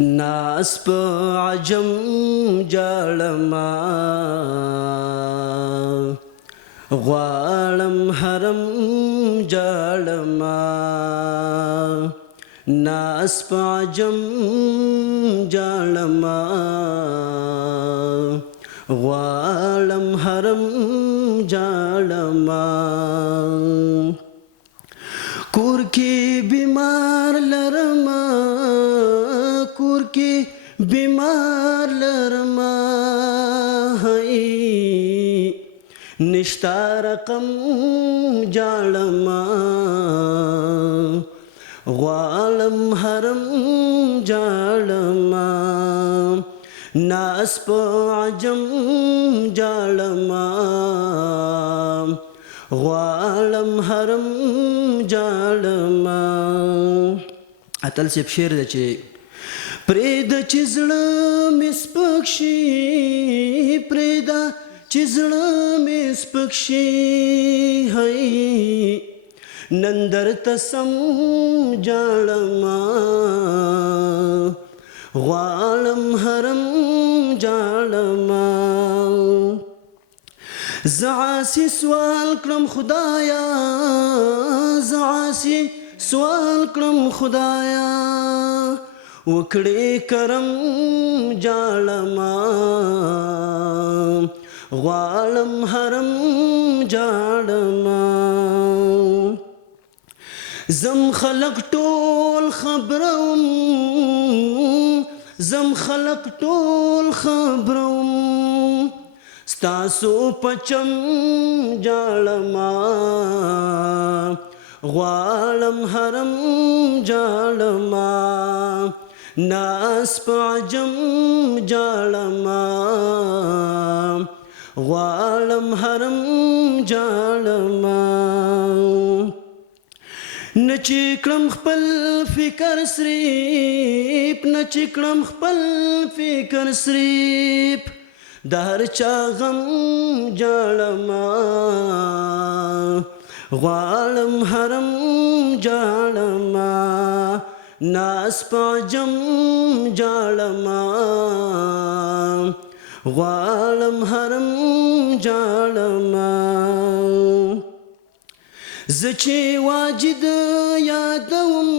ناس په عجم جاړما غواړم حرم جاړما ناس په عجم جاړما غواړم حرم جاړما کور کې بیمار لرما کور کې بیمار لرما نشتا رقم جاړما غواړم حرم جاړما ناس په عجم جاړما غواړم حرم جاړما اتل سیب شعر دی چې پرېږده چې زړه مې سپک شي پرېږده چې زړه مې سپک شي نن درته سم جاړما غواړم حرم جاړما زه عاصي سوال کړم خدایا زه عاصي سوال کړم خدایا وکړې کرم جاړما غواړم حرم جاړما زم خلق ټول خبروم زم خلق ټول خبروم ستاسو پچم جاړما غواړم حرم جاړما ناس په عجم جاړما غواړم حرم جاړما نچې کړم خپل فکر سریپ نچې کړم خپل فکر سریپ د هر چا غم جاړما غواړم حرم جاړما ناس په عجم جاړما غواړم حرم جاړما زه چې واجد یادوم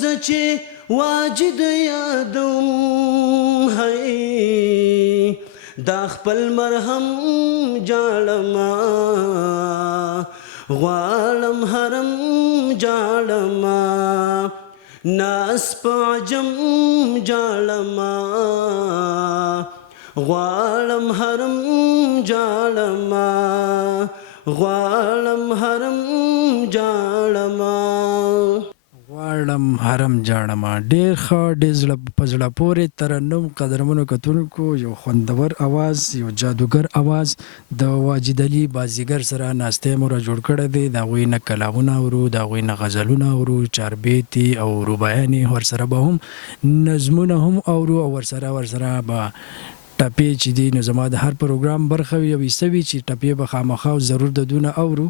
زه چې واجد یادوم دا خپل مرهم جاړما غواړم حرم جاړما ناس په عجم جاړما غواړم حرم جاړما غواړم حرم جاړما غواړم حرم جاړما ډېر ښه ډېر زړه په زړه پورې ترنم قدرمنو کتونکو یو خوندور اواز یو جادوګر اواز د واجد علي بازیګر سره ناستی مو را جوړ کړی دی د هغوی نه کلامونه اورو د هغوی نه غزلونه اورو چاربیتې او رباعیانې ورسره به هم نظمونه هم اورو او ورسره به ټپې چې دي نو زما د هر پروګرام برخه وي او ایسه وي چې ټپې به خامخا ضرور د دونه اورو